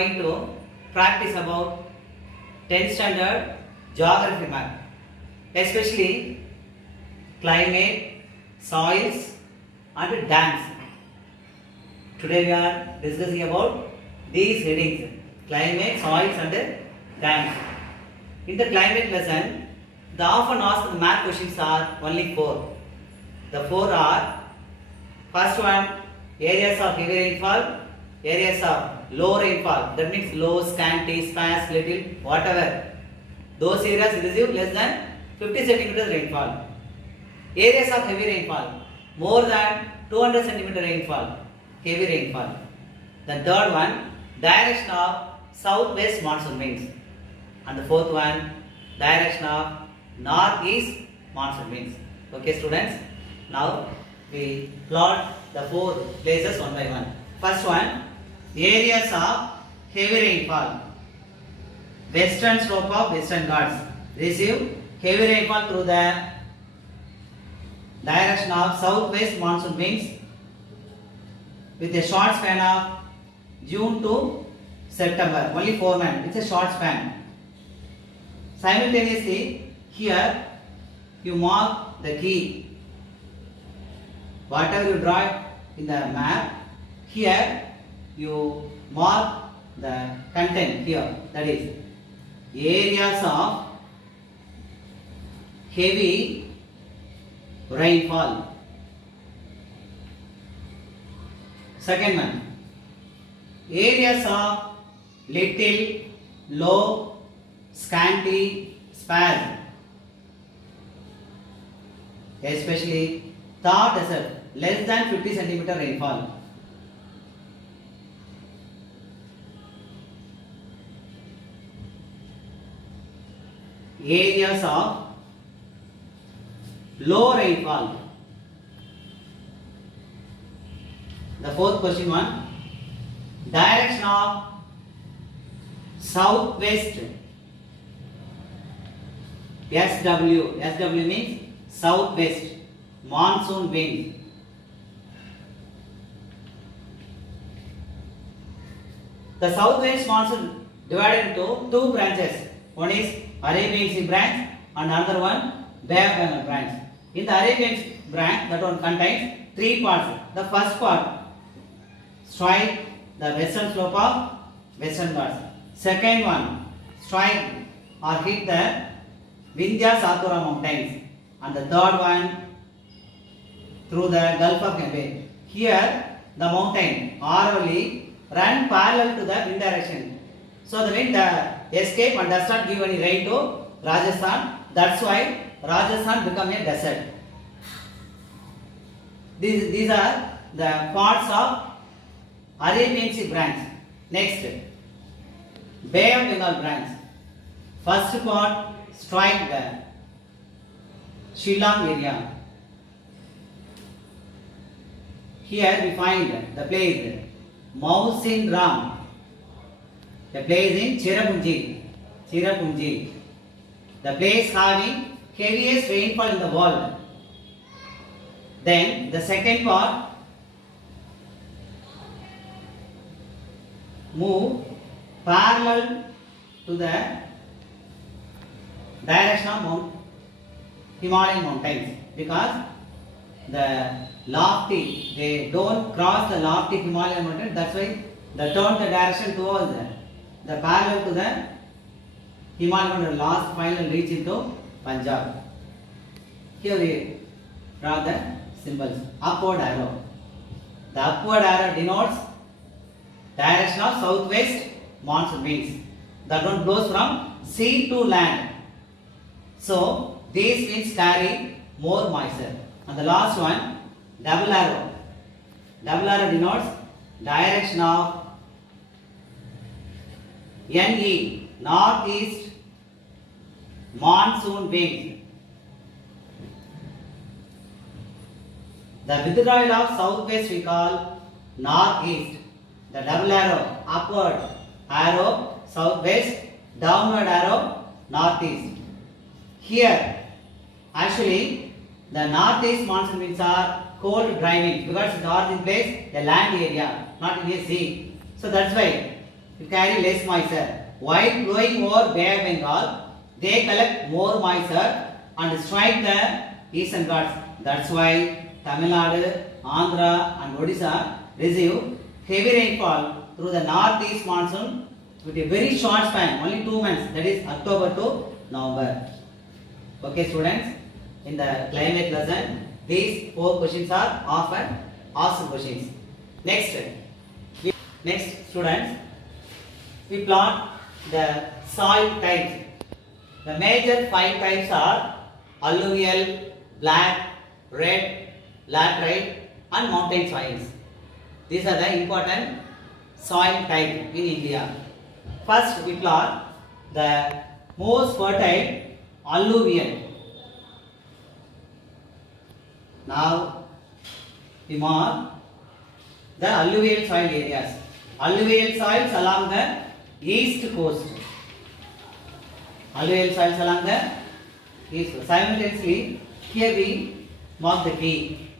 going to practice about 10th standard geography map, especially climate, soils and dams. Today we are discussing about these headings: climate, soils and dams. In the climate lesson, the often asked math questions are only four. The four are: first one, areas of heavy rainfall, areas of low rainfall, that means low, scanty, sparse, little, whatever. Those areas receive less than 50 centimeters rainfall. Areas of heavy rainfall, more than 200 centimeter rainfall, heavy rainfall. The third one, direction of southwest monsoon winds. And the fourth one, direction of northeast monsoon winds. Okay students, now we plot the four places one by one. First one, areas of heavy rainfall. Western slope of Western Ghats receive heavy rainfall through the direction of southwest monsoon winds with a short span of June to September, only 4 months. It's a short span. Simultaneously, here you mark the key. Whatever you draw in the map, here you mark the content here. That is, areas of heavy rainfall. Second one, areas of little, low, scanty, sparse, especially Thar Desert, less than 50 centimeter rainfall. Areas of low rainfall. The fourth question one, direction of southwest. SW means southwest monsoon wind. The southwest monsoon divided into two branches. One is Arabian Sea branch and another one Bay of Bengal branch. In the Arabian branch, that one contains three parts. The first part strike the western slope of Western Ghats. Second one strike or hit the Vindhya Satvara mountains. And the third one through the Gulf of Cambay. Here the mountain Aravalli run parallel to the wind direction. So the wind escape and does not give any rain to Rajasthan. That's why Rajasthan become a desert. These are the parts of Arabian Sea branch. Next, Bay of Bengal branch. First part strike the Shillong area. Here we find the place Mausin Ram. The place in Cherrapunji. The place having heaviest rainfall in the world. Then the second part move parallel to the direction of Himalayan mountains, because the lofty, they don't cross the lofty Himalayan mountains. That's why they turn the direction towards the parallel to the Himalayan mountain. Last final reach into Punjab. Here we draw the symbols. Upward arrow. The upward arrow denotes direction of southwest monsoon winds. That one blows from sea to land. So these winds carry more moisture. And the last one, double arrow. Double arrow denotes direction of NE, northeast monsoon winds. The withdrawal of southwest we call northeast. The double arrow, upward arrow, southwest, downward arrow, northeast. Here, actually, the northeast monsoon winds are cold dry winds because north is place a land area, not in a sea. So that's why you carry less moisture. While flowing over Bay of Bengal, they collect more moisture and strike the eastern Ghats. That's why Tamil Nadu, Andhra and Odisha receive heavy rainfall through the northeast monsoon with a very short span, only 2 months, that is October to November. Okay students, in the climate lesson, these 4 questions are often asked questions. Next students, we plot the soil types. The major 5 types are alluvial, black, red, laterite and mountain soils. These are the important soil types in India. First we plot the most fertile alluvial. Now we mark the alluvial soil areas. Alluvial soils along the east coast. Alluvial soils along the east coast. Simultaneously, here we mark the key.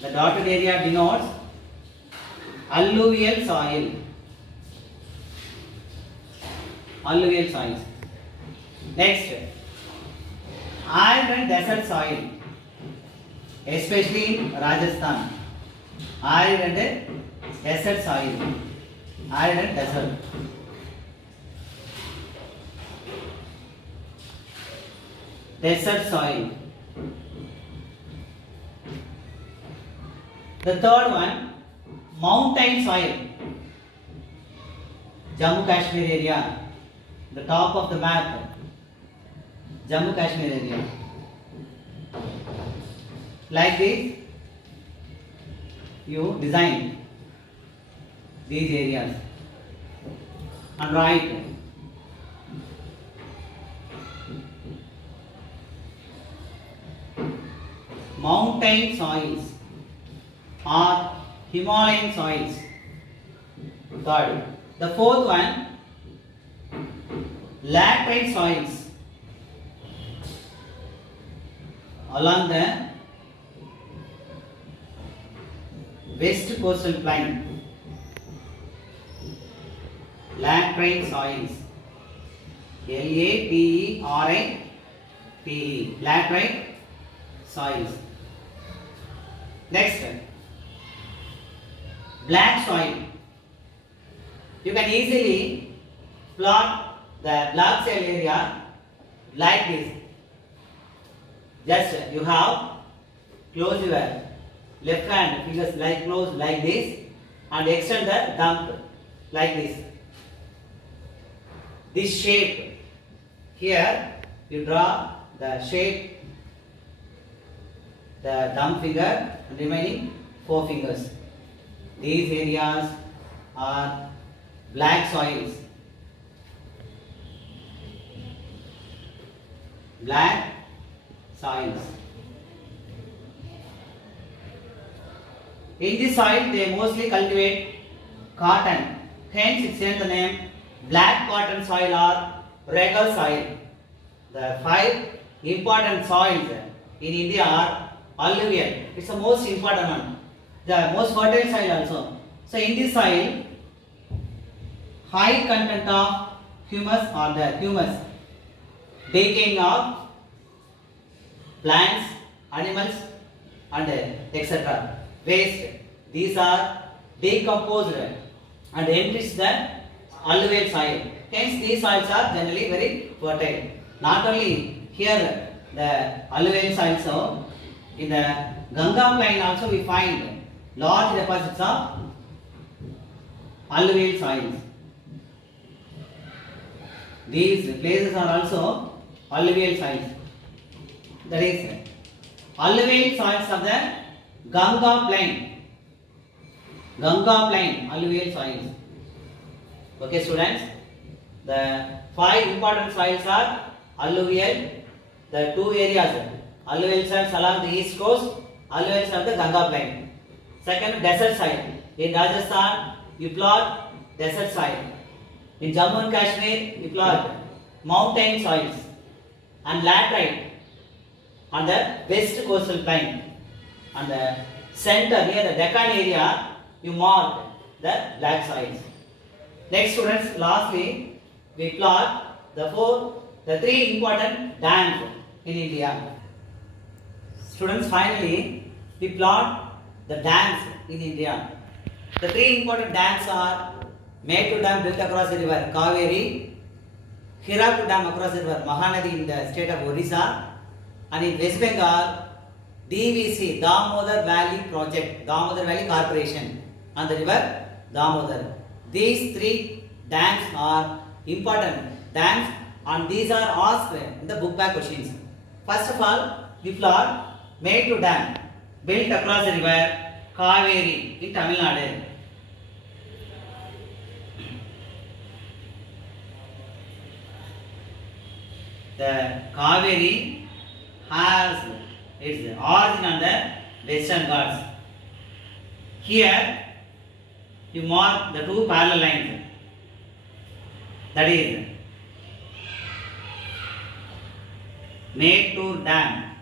The dotted area denotes alluvial soil. Alluvial soils. Next, arid and desert soil, especially in Rajasthan. Arid and desert soil. Arid and desert. Desert soil. The third one, mountain soil. Jammu Kashmir area. The top of the map. Jammu Kashmir area. Like this, you design these areas and write mountain soils or Himalayan soils. Third. The fourth one, laterite soils along the west coastal plain. Laterite soils. Laterite. Laterite soils. Next, black soil. You can easily plot the black soil area like this. Just you have close your left hand fingers like close like this and extend the thumb like this. This shape here you draw the shape, the thumb finger and remaining 4 fingers. These areas are black soils. Black soils. In this soil they mostly cultivate cotton. Hence it says the name black cotton soil or regal soil. The 5 important soils in India are alluvial. It's the most important one. The most fertile soil also. So in this soil, high content of humus or the humus, decaying of plants, animals and etc. Waste. These are decomposed and enrich the alluvial soil. Hence these soils are generally very fertile. Not only here the alluvial soils, so in the Ganga plain also we find large deposits of alluvial soils. These places are also alluvial soils. That is alluvial soils of the Ganga plain. Ganga plain alluvial soils. Okay students, the 5 important soils are alluvial. The 2 areas, alluvial soils along the east coast, alluvial soils of the Ganga plain. Second, desert soil. In Rajasthan, you plot desert soil. In Jammu and Kashmir, you plot mountain soils and laterite on the west coastal plain. On the center near the Deccan area, you mark the black soils. Next students, lastly, we plot the three important dams in India. Students, finally, we plot the dams in India. The three important dams are Mettur Dam built across the river Kaveri, Hirakud Dam across the river Mahanadi in the state of Odisha, and in West Bengal, DVC Damodar Valley Project, Damodar Valley Corporation on the river Damodar. These three dams are important dams and these are asked in the book back questions. First of all, we plot Mettur Dam built across the river Kaveri in Tamil Nadu. The Kaveri has its origin on the Western Ghats. Here you mark the two parallel lines. That is Mettur Dam.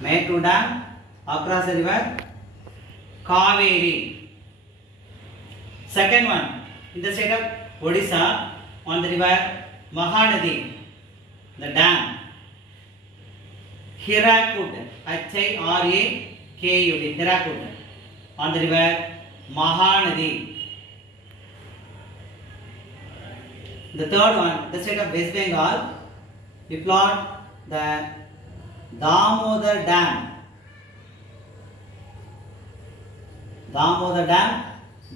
Mettur Dam across the river Kaveri. Second one, in the state of Odisha on the river Mahanadi, the dam. Hirakud, Hirakud, Hirakud on the river Mahanadi. The third one, the state of West Bengal, we plot the Damodar Dam. Damodar Dam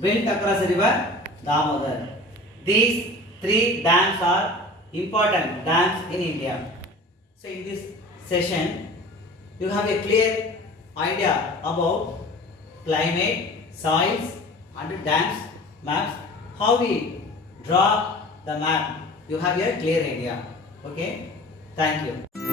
built across the river Damodar. These three dams are important dams in India. So in this session, you have a clear idea about climate, soils and dams maps. How we draw the map, you have a clear idea. Okay, thank you.